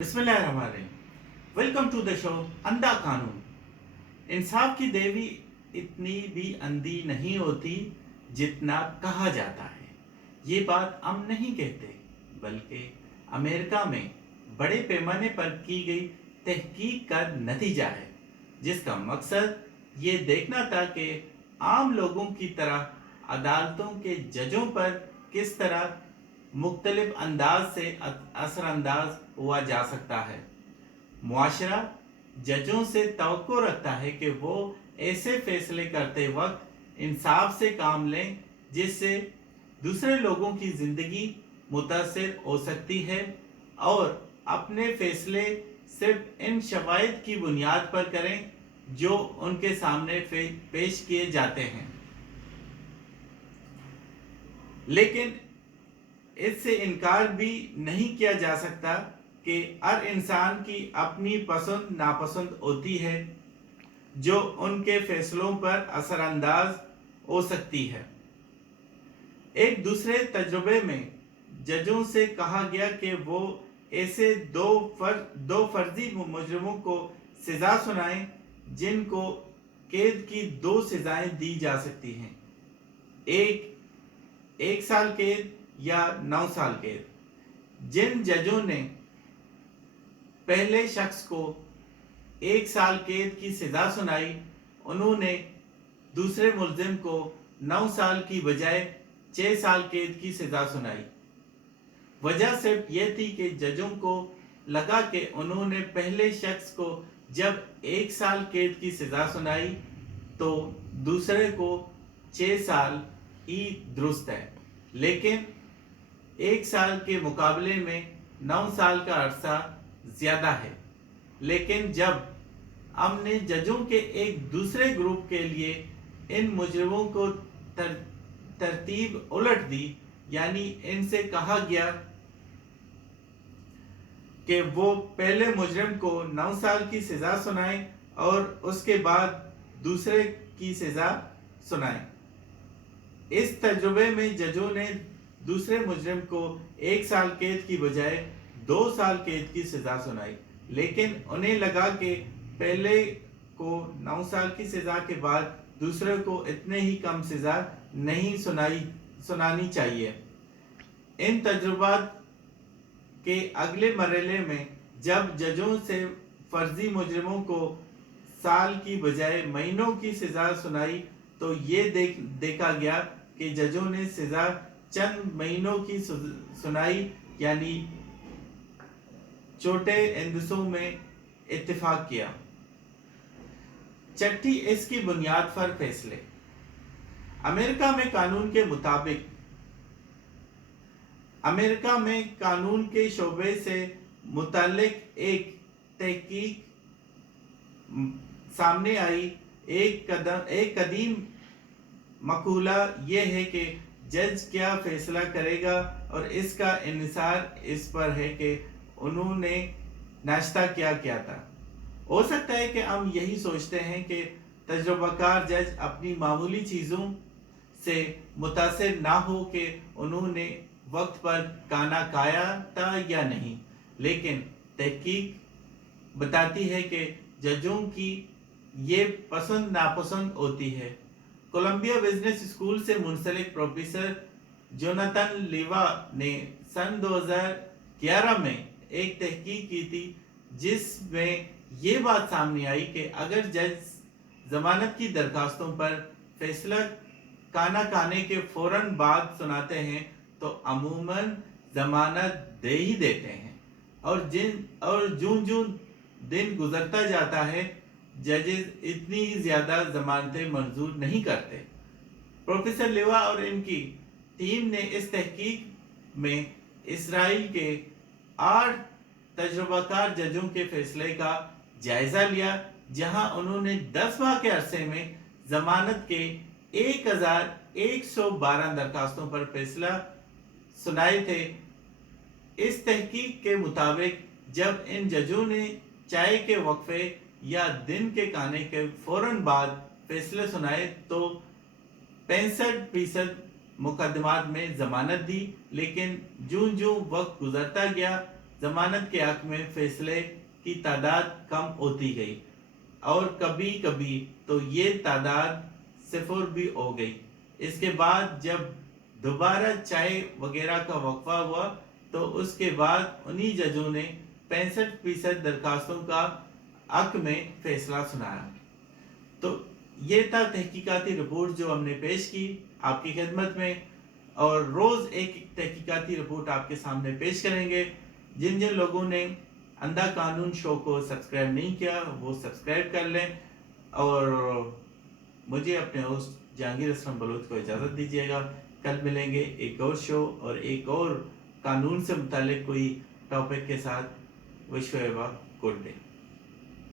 बिस्मिल्लाहिर्रहमानिर्रहीम। Welcome to the show अंधा कानून। इंसाफ की देवी इतनी भी अंधी नहीं होती जितना कहा जाता है। ये बात हम नहीं कहते, बल्कि अमेरिका में बड़े पैमाने पर की गई तहकीक का नतीजा है, जिसका मकसद ये देखना था कि आम लोगों की तरह अदालतों के जजों पर किस तरह मुख्तलिफ अंदाज से असरअंदाज हुआ जा सकता है। मुआशरा जजों से तवक्को रखता है कि वो ऐसे फैसले करते वक्त इंसाफ से काम लें जिससे दूसरे लोगों की ज़िंदगी मुतासर हो सकती है, और अपने फैसले सिर्फ इन शवाहिद की बुनियाद पर करें जो उनके सामने पेश किए जाते हैं। लेकिन इससे इनकार भी नहीं किया जा सकता कि हर इंसान की अपनी पसंद नापसंद होती है जो उनके फैसलों पर असरअंदाज हो सकती है। एक दूसरे तजुर्बे में जजों से कहा गया कि वो ऐसे दो फर्जी मुजरिमों को सजा सुनाएं जिनको कैद की 2 सजाएं दी जा सकती हैं, एक साल कैद या 9 साल कैद। जिन जजों ने पहले शख्स को 1 साल कैद की सजा सुनाई, उन्होंने दूसरे मुल्जिम को 9 साल की बजाय 6 साल कैद की सजा सुनाई। वजह सिर्फ यह थी कि जजों को लगा कि उन्होंने पहले शख्स को जब 1 साल कैद की सजा सुनाई तो दूसरे को 6 साल ही दुरुस्त है, लेकिन 1 साल के मुकाबले में 9 साल का अरसा ज़्यादा है। लेकिन जब हमने जजों के एक दूसरे ग्रुप के लिए इन मुजरिमों को तरतीब उलट दी, यानी इनसे कहा गया कि वो पहले मुजरिम को 9 साल की सज़ा सुनाएं और उसके बाद दूसरे की सज़ा सुनाएं। इस तजुर्बे में जजों ने दूसरे मुजरिम को 1 साल कैद की बजाय 2 साल कैद की सज़ा सुनाई, लेकिन उन्हें लगा कि पहले को 9 साल की सज़ा के बाद दूसरे को इतने ही कम सज़ा नहीं सुनानी चाहिए। इन तजुर्बात के अगले मरहले में जब जजों से फर्जी मुजरिमों को साल की बजाय महीनों की सज़ा सुनाई तो ये देखा गया कि जजों ने सज़ा चंद महीनों की सुनाई, यानी छोटे इंदसों में इत्तेफाक किया। छठी इसकी बुनियाद पर फैसले। अमेरिका में कानून के शोबे से मुताल्लिक एक तहकीक सामने आई। एक कदीम मकूला यह है कि जज क्या फैसला करेगा और इसका इन्हिसार इस पर है कि उन्होंने नाश्ता क्या किया था। हो सकता है कि हम यही सोचते हैं कि तजुर्बाकार जज अपनी मामूली चीज़ों से मुतासिर ना हो कि उन्होंने वक्त पर खाना खाया था या नहीं, लेकिन तहकीक बताती है कि जजों की ये पसंद नापसंद होती है। कोलंबिया बिजनेस स्कूल से मुंसलिक प्रोफेसर जोनाथन लेवा ने सन 2011 में एक तहकीक की थी जिसमें ये बात सामने आई कि अगर जज जमानत की दरखास्तों पर फैसला खाना खाने के फौरन बाद सुनाते हैं तो अमूमन जमानत दे ही देते हैं, और जून दिन गुजरता जाता है जजेस इतनी ज़्यादा जमानतें मंजूर नहीं करते। प्रोफेसर लेवा और इनकी टीम ने इस तहकीक में इसराइल के 8 तजुर्बाकार जजों के फैसले का जायज़ा लिया, जहां उन्होंने 10 माह के अरसे में जमानत के 1112 दरखास्तों पर फैसला सुनाए थे। इस तहकीक के मुताबिक जब इन जजों ने चाय के वक्फे या दिन के खाने के फौरन बाद फैसले सुनाए तो 65% मुकदमात में जमानत दी, लेकिन जूं वक्त गुजरता गया ضمانت کے حق میں فیصلے کی تعداد کم ہوتی گئی اور کبھی کبھی تو یہ تعداد صفر بھی ہو گئی۔ اس کے بعد جب دوبارہ چائے وغیرہ کا وقفہ ہوا تو اس کے بعد انہی ججوں نے 65% درخواستوں کا حق میں فیصلہ سنایا۔ تو یہ تھا تحقیقاتی رپورٹ جو ہم نے پیش کی آپ کی خدمت میں، اور روز ایک تحقیقاتی رپورٹ آپ کے سامنے پیش کریں گے۔ جن جن لوگوں نے اندھا قانون شو کو سبسکرائب نہیں کیا وہ سبسکرائب کر لیں، اور مجھے اپنے ہوسٹ جہانگیر اسلم بلوچ کو اجازت دیجیے گا۔ کل ملیں گے ایک اور شو اور ایک اور قانون سے متعلق کوئی ٹاپک کے ساتھ۔ Wish you a good day.